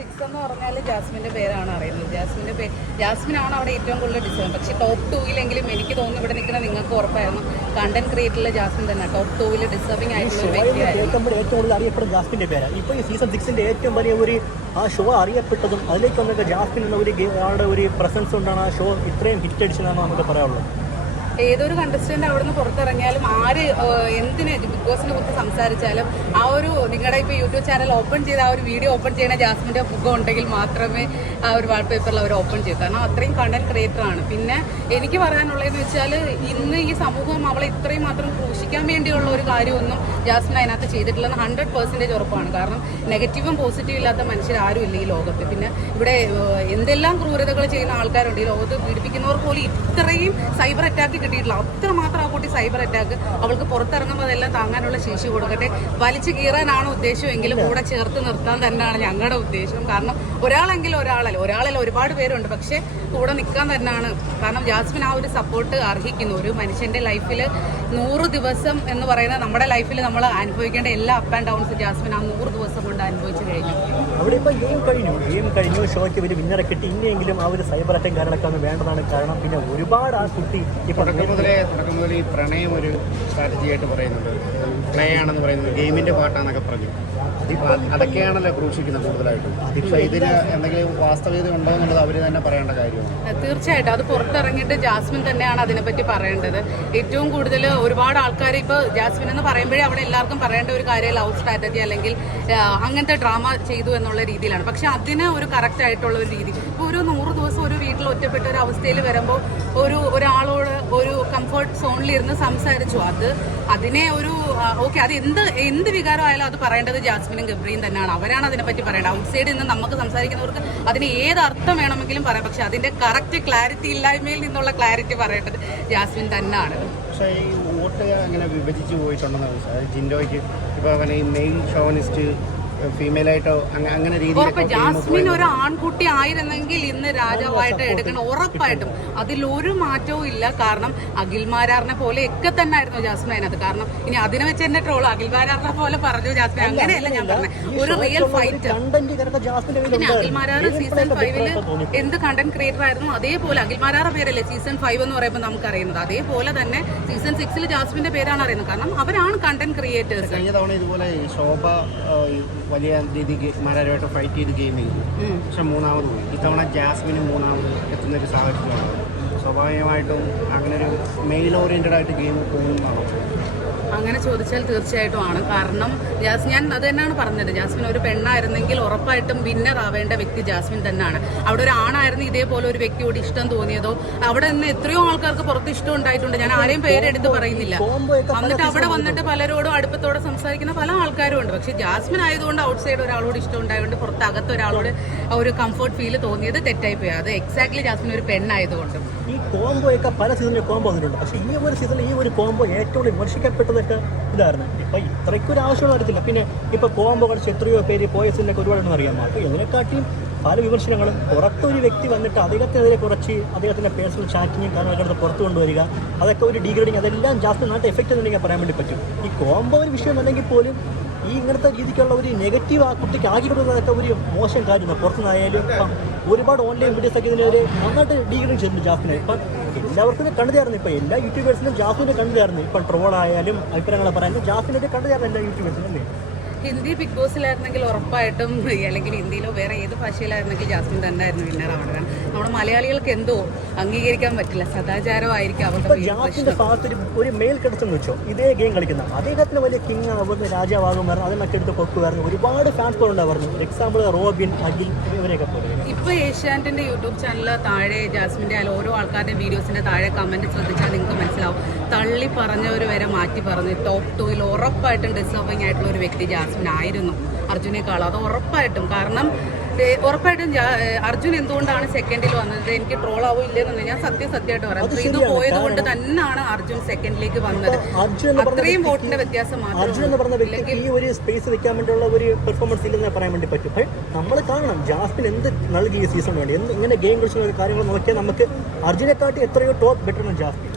Six എന്ന് പറഞ്ഞാൽ ജാസ്മിന്റെ പേരാണ് അറിയുന്നത്. ജാസ്മിന്റെ പേര് ജാസ്മിൻ ആണ് അവിടെ ഏറ്റവും കൂടുതൽ ഡിസൈൻ. പക്ഷേ ടോപ്പ് ടൂവിലെങ്കിലും എനിക്ക് തോന്നുന്നു ഇവിടെ നിൽക്കുന്ന നിങ്ങൾക്ക് ഉറപ്പായിരുന്നു. കണ്ടന്റ് ക്രിയേറ്ററിലെ ജാസ്മിൻ തന്നെ. ടോപ്പ് ടൂവിൽ ഡിസേർവിംഗ് ആയിട്ടുള്ള ഒരു വ്യക്തിയായിരുന്നു. ഏറ്റവും കൂടുതൽ അറിയപ്പെടുന്ന ജാസ്മിന്റെ പേരാണ് ഇപ്പോൾ ഈ സീസൺ സിക്സിന്റെ ഏറ്റവും വലിയ ഒരു ആ ഷോ അറിയപ്പെട്ടതും അതിലേക്ക് വന്നൊക്കെ ജാസ്മിൻ എന്ന ഒരു ഒരു പ്രസൻസ് കൊണ്ടാണ് ആ ഷോ ഇത്രയും ഹിറ്റ് അടിച്ചതെന്നാണ് നമുക്ക് പറയാനുള്ളത്. ഏതൊരു കണ്ടസ്റ്റന്റ് അവിടെ നിന്ന് പുറത്തിറങ്ങിയാലും ആര് എന്തിന് ബിഗ് ബോസിനെ കുറിച്ച് സംസാരിച്ചാലും ആ ഒരു നിങ്ങളുടെ ഇപ്പൊ യൂട്യൂബ് ചാനൽ ഓപ്പൺ ചെയ്ത് ആ ഒരു വീഡിയോ ഓപ്പൺ ചെയ്യുന്ന ജാസ്മിന്റെ മുഖം ഉണ്ടെങ്കിൽ മാത്രമേ ആ ഒരു വാൾപേപ്പറിൽ അവർ ഓപ്പൺ ചെയ്യൂ. കാരണം അത്രയും കണ്ടന്റ് ക്രിയേറ്റർ ആണ്. പിന്നെ എനിക്ക് പറയാനുള്ളതെന്ന് വെച്ചാൽ ഇന്ന് ഈ സമൂഹം അവളെ ഇത്രയും മാത്രം ക്രൂശിക്കാൻ വേണ്ടിയുള്ള ഒരു കാര്യമൊന്നും ജാസ്മിൻ അതിനകത്ത് ചെയ്തിട്ടില്ലെന്ന് ഹൺഡ്രഡ് പെർസെന്റേജ് ഉറപ്പാണ്. കാരണം നെഗറ്റീവും പോസിറ്റീവും ഇല്ലാത്ത മനുഷ്യർ ആരും ഇല്ല ഈ ലോകത്ത്. പിന്നെ ഇവിടെ എന്തെല്ലാം ക്രൂരതകൾ ചെയ്യുന്ന ആൾക്കാരുണ്ട്. ഈ ലോകത്ത് പീഡിപ്പിക്കുന്നവർ പോലും ഇത്രയും സൈബർ അറ്റാക്ക് കിട്ടിയിട്ടില്ല അത്രമാത്രം ആ കുട്ടി സൈബർ അറ്റാക്ക് അവൾക്ക് പുറത്തിറങ്ങുമ്പോൾ അതെല്ലാം താങ്ങാനുള്ള ശേഷി കൊടുക്കട്ടെ. വലിച്ചു കീറാനാണ് ഉദ്ദേശമെങ്കിലും കൂടെ ചേർത്ത് നിർത്താൻ തന്നെയാണ് ഞങ്ങളുടെ ഉദ്ദേശം. കാരണം ഒരാളെങ്കിലും ഒരാളല്ല ഒരാളല്ല ഒരുപാട് പേരുണ്ട്. പക്ഷേ കൂടെ നിൽക്കാൻ തന്നെയാണ്. കാരണം ജാസ്മിൻ ആ ഒരു സപ്പോർട്ട് അർഹിക്കുന്നു. ഒരു മനുഷ്യന്റെ ലൈഫിൽ നൂറ് ദിവസം എന്ന് പറയുന്നത് നമ്മുടെ ലൈഫിൽ നമ്മൾ അനുഭവിക്കേണ്ട എല്ലാ അപ്പ് ആൻഡ് ഡൗൺസ് ജാസ്മിൻ ആ നൂറ് ദിവസം കൊണ്ട് അനുഭവിച്ചു കഴിഞ്ഞു. അവിടെ ഇപ്പോൾ ഗെയിം കഴിഞ്ഞു. ഗെയിം കഴിഞ്ഞു. ഷോയ്ക്ക് ഒരു വിന്നറെ കിട്ടി ഇനിയെങ്കിലും ആ ഒരു സൈബർ അറ്റം കാര്യങ്ങളൊക്കെ ഒന്ന് വേണ്ടതാണ്. കാരണം പിന്നെ ഒരുപാട് ആ കുട്ടി ഇപ്പോൾ തുടക്കം മുതലേ തുടക്കം മുതൽ ഈ പ്രണയം ഒരു സ്ട്രാറ്റജി ആയിട്ട് പറയുന്നുണ്ട്. പ്ലേ ആണെന്ന് പറയുന്നത് ഗെയിമിന്റെ പാട്ടാണെന്നൊക്കെ പറഞ്ഞു. അതൊക്കെയാണല്ലോ ക്രൂശിക്കുന്നത് കൂടുതലായിട്ടും. പക്ഷെ ഇതിന് എന്തെങ്കിലും വാസ്തവികത ഉണ്ടോ എന്നുള്ളത് അവർ തന്നെ പറയേണ്ട കാര്യമാണ്. തീർച്ചയായിട്ടും. അത് പുറത്തിറങ്ങിയിട്ട് ജാസ്മിൻ തന്നെയാണ് അതിനെപ്പറ്റി പറയേണ്ടത്. ഏറ്റവും കൂടുതൽ ഒരുപാട് ആൾക്കാർ ഇപ്പോൾ ജാസ്മിൻ എന്ന് പറയുമ്പോഴേ അവിടെ എല്ലാവർക്കും പറയേണ്ട ഒരു കാര്യം ലവ് സ്ട്രാറ്റജി അല്ലെങ്കിൽ അങ്ങനത്തെ ഡ്രാമ ചെയ്തു എന്നുള്ള രീതിയിലാണ്. പക്ഷെ അതിന് ഒരു കറക്റ്റ് ആയിട്ടുള്ള ഒരു രീതി. ഇപ്പോൾ ഒരു നൂറ് ദിവസം ഒരു വീട്ടിൽ ഒറ്റപ്പെട്ട ഒരു അവസ്ഥയിൽ വരുമ്പോൾ ഒരു ഒരാളോട് ഒരു കംഫർട്ട് സോണിൽ ഇരുന്ന് സംസാരിച്ചു. അത് അതിനെ ഒരു ഓക്കെ അത് എന്ത് എന്ത് വികാരമായാലും അത് പറയേണ്ടത് ജാസ്മിനും ഗബ്രിയും തന്നെയാണ്. അവരാണ് അതിനെപ്പറ്റി പറയേണ്ടത്. ഔട്ട് സൈഡിൽ നിന്ന് നമുക്ക് സംസാരിക്കുന്നവർക്ക് അതിന് ഏത് അർത്ഥം വേണമെങ്കിലും പറയാം. പക്ഷെ അതിന്റെ കറക്റ്റ് ക്ലാരിറ്റി ഇല്ലായ്മയിൽ നിന്നുള്ള ക്ലാരിറ്റി പറയേണ്ടത് ജാസ്മിൻ തന്നെയാണ്. പക്ഷേ ഈ വോട്ട് അങ്ങനെ വിഭജിച്ച് പോയിട്ടുണ്ടെന്ന് ജിൻഡോയ്ക്ക് ഇപ്പോൾ അവനെ ഈ മെയിൽ ഷോവനിസ്റ്റ് ഫീമെയിലായിട്ടോ അങ്ങനെ അങ്ങനെ രീതിയിലൊക്കെ ജാസ്മിൻ ഒരു ആൺകുട്ടി ആയിരുന്നെങ്കിൽ ഇന്ന് രാജാവായിട്ട് എടുക്കണം. ഉറപ്പായിട്ടും. അതിലൊരു മാറ്റവും ഇല്ല. കാരണം അഖിൽമാരാറിനെ പോലെ ഒക്കെ തന്നെ ആയിരുന്നു ജാസ്മിൻ അതിനകത്ത്. കാരണം ഇനി അതിനെ വെച്ച് എന്നെ ട്രോൾ അഖിൽമാരാറിനെ പോലെ പറഞ്ഞു ജാസ്മിൻ. അങ്ങനെയല്ല ഞാൻ പറഞ്ഞത് ഒരു റിയൽ ഫൈറ്റ് പിന്നെ അഖിൽ അഖിൽമാരാറ് സീസൺ ഫൈവിൽ എന്ത് കണ്ടന്റ് ക്രിയേറ്റർ ആയിരുന്നു? അതേപോലെ അഖിൽമാരാറ് പേരല്ലേ സീസൺ ഫൈവ് എന്ന് പറയുമ്പോൾ നമുക്ക് അറിയുന്നത് അതേപോലെ തന്നെ സീസൺ സിക്സിൽ ജാസ്മിന്റെ പേരാണ് അറിയുന്നത്. കാരണം അവരാണ് കണ്ടന്റ് ക്രിയേറ്റേഴ്സ് കഴിഞ്ഞ തവണ ഇതുപോലെ ശോഭ വലിയ രീതിക്ക് മാരാരുമായിട്ട് ഫൈറ്റ് ചെയ്ത് ഗെയിം ചെയ്തു. പക്ഷെ മൂന്നാമത് പോയി. ഇത്തവണ ജാസ്മിന് മൂന്നാമത് എത്തുന്ന ഒരു സാഹചര്യമാണ് സ്വാഭാവികമായിട്ടും അങ്ങനെ ഒരു മെയിൽ ഓറിയന്റഡ് ആയിട്ട് ഗെയിം പോകുന്നതാണോ? അങ്ങനെ ചോദിച്ചാൽ തീർച്ചയായിട്ടും ആണ്. കാരണം ജാസ് ഞാൻ അത് തന്നെയാണ് പറഞ്ഞത്. ജാസ്മിൻ ഒരു പെണ്ണായിരുന്നെങ്കിൽ ഉറപ്പായിട്ടും വിന്നർ ആവേണ്ട വ്യക്തി ജാസ്മിൻ തന്നെയാണ്. അവിടെ ഒരു ആണായിരുന്നു ഇതേപോലെ ഒരു വ്യക്തിയോട് ഇഷ്ടം തോന്നിയതോ? അവിടെ നിന്ന് എത്രയോ ആൾക്കാർക്ക് പുറത്ത് ഇഷ്ടം ഉണ്ടായിട്ടുണ്ട്. ഞാൻ ആരെയും പേരെടുത്ത് പറയുന്നില്ല. എന്നിട്ട് അവിടെ വന്നിട്ട് പലരോടും അടുപ്പത്തോടെ സംസാരിക്കുന്ന പല ആൾക്കാരും ഉണ്ട്. പക്ഷെ ജാസ്മിൻ ആയതുകൊണ്ട് ഔട്ട് സൈഡ് ഒരാളോട് ഇഷ്ടം ഉണ്ടായതുകൊണ്ട് പുറത്ത് അകത്ത് ഒരാളോട് ഒരു കംഫർട്ട് ഫീൽ തോന്നിയത് തെറ്റായി പോയി അത് എക്സാക്ട്ലി ജാസ്മിൻ ഒരു പെണ്ണായതുകൊണ്ട്. ഈ കോംബോയൊക്കെ പല സീസണിൽ കോംബോ വന്നിട്ടുണ്ട്. പക്ഷേ ഈ ഒരു സീസണിൽ ഈ ഒരു കോംബോ ഏറ്റവും വിമർശിക്കപ്പെട്ടതൊക്കെ ഇതായിരുന്നു. ഇപ്പം ഇത്രയ്ക്കും ഒരു ആവശ്യമുള്ള വരത്തില്ല പിന്നെ ഇപ്പോൾ കോംബോ കളിച്ച് എത്രയോ പേര് പോയസിനൊക്കെ ഒരുപാടെണ്ണം അറിയാമോ അപ്പോൾ ഇതിനെക്കാട്ടിയും പല വിമർശനങ്ങളും പുറത്തൊരു വ്യക്തി വന്നിട്ട് അദ്ദേഹത്തിനെതിരെ കുറച്ച് അദ്ദേഹത്തിന്റെ പേഴ്സണൽ ചാറ്റിങ്ങും കാര്യങ്ങളൊക്കെ പുറത്തു കൊണ്ടുവരിക അതൊക്കെ ഒരു ഡീഗ്രേഡിങ് അതെല്ലാം ജാസ്തി നാട്ടിൽ എഫക്റ്റ് എന്നുണ്ടെങ്കിൽ പറയാൻ വേണ്ടി പറ്റും. ഈ കോംബോ ഒരു വിഷയം അല്ലെങ്കിൽ പോലും ഈ ഇങ്ങനത്തെ രീതിക്കുള്ള ഒരു നെഗറ്റീവ് ആ കുട്ടിക്ക് ആക്കി കൊടുക്കുന്നതൊക്കെ ഒരു മോശം കാര്യമാണ്. പുറത്തുനിന്നായാലും ഇപ്പം ഒരുപാട് ഓൺലൈൻ വീഡിയോസ് ഒക്കെ ഇതിനെതിരെ നന്നായിട്ട് ഡീഗ്രേഡ് ചെയ്യുന്നു ജാസ്മിനെ. ഇപ്പം എല്ലാവർക്കും കണ്ടു ഇപ്പം എല്ലാ യൂട്യൂബേഴ്സിനും ജാസ്മിനെ കണ്ടു ഇപ്പം ട്രോളായാലും അഭിപ്രായങ്ങൾ പറയാനും ജാസ്മിനെ കണ്ടു എല്ലാ യൂട്യൂബേഴ്സിനും അല്ലേ? ഹിന്ദി ബിഗ് ബോസിലായിരുന്നെങ്കിൽ ഉറപ്പായിട്ടും അല്ലെങ്കിൽ ഹിന്ദിയിലോ വേറെ ഏത് ഭാഷയിലായിരുന്നെങ്കിൽ ജാസ്മിൻ തന്നെ ആയിരുന്നു വിന്നർ ആവണം കാരണം നമ്മുടെ മലയാളികൾക്ക് എന്തോ അംഗീകരിക്കാൻ പറ്റില്ല സദാചാരമായിരിക്കും അവരുടെ. ഭാഗത്ത് ഒരു കിടച്ചെന്ന് വെച്ചോ ഇതേ ഗെയിം കളിക്കുന്ന. അദ്ദേഹത്തിന് വലിയ കിങ് അവിടുന്ന് രാജാവാകും പറഞ്ഞു അതിനൊക്കെ എടുത്ത് പൊക്കുമായിരുന്നു ഒരുപാട് ഫാൻസ് ഉണ്ടായിരുന്നു എക്സാമ്പിൾ റോബിൻ അഖിൽ ഇവരെയൊക്കെ പോലെ. ഇപ്പൊ ഏഷ്യാനെറ്റിന്റെ യൂട്യൂബ് ചാനലിൽ താഴെ ജാസ്മിന്റെ അല്ല ഓരോ ആൾക്കാരുടെ വീഡിയോസിന്റെ താഴെ കമന്റ് ശ്രദ്ധിച്ചാൽ നിങ്ങൾക്ക് മനസ്സിലാവും. തള്ളി പറഞ്ഞവർ വരെ മാറ്റി പറഞ്ഞു. ടോപ്പ് ടൂയിൽ ഉറപ്പായിട്ടും ഡിസേർവിംഗ് ആയിട്ടുള്ള ഒരു വ്യക്തി ജാസ്മിൻ. ആയിരുന്നു അർജുനേക്കാൾ അത് ഉറപ്പായിട്ടും. കാരണം ഉറപ്പായിട്ടും അർജുൻ എന്തുകൊണ്ടാണ് സെക്കൻഡിൽ വന്നത്? എനിക്ക് ട്രോൾ ആവും ഇല്ലെന്ന് ഞാൻ സത്യസത്യമായിട്ട് പറയാം. ശരിയാണ്. പോയത് കൊണ്ട് തന്നെയാണ് അർജുൻ സെക്കൻഡിലേക്ക് വന്നത്. അത്രയും വോട്ടിന്റെ വ്യത്യാസം അർജുൻ എന്ന് പറഞ്ഞ ഈ ഒരു സ്പേസ് വെക്കാൻ വേണ്ടിയുള്ള ഒരു പെർഫോമൻസ് ഇല്ലെന്ന് പറയാൻ വേണ്ടി പറ്റും. നമ്മൾ കാണണം. ജാസ്മിൻ എന്ത് നൽകി ഈ സീസൺ വേണ്ടി? എന്ത് ഇങ്ങനെ ഗെയിം കളിച്ചുള്ള കാര്യങ്ങൾ നോക്കിയാൽ നമുക്ക് അർജുനെക്കാട്ടി എത്രയോ ടോപ്പ് ബെറ്റർ ആണ് ജാസ്മിൻ.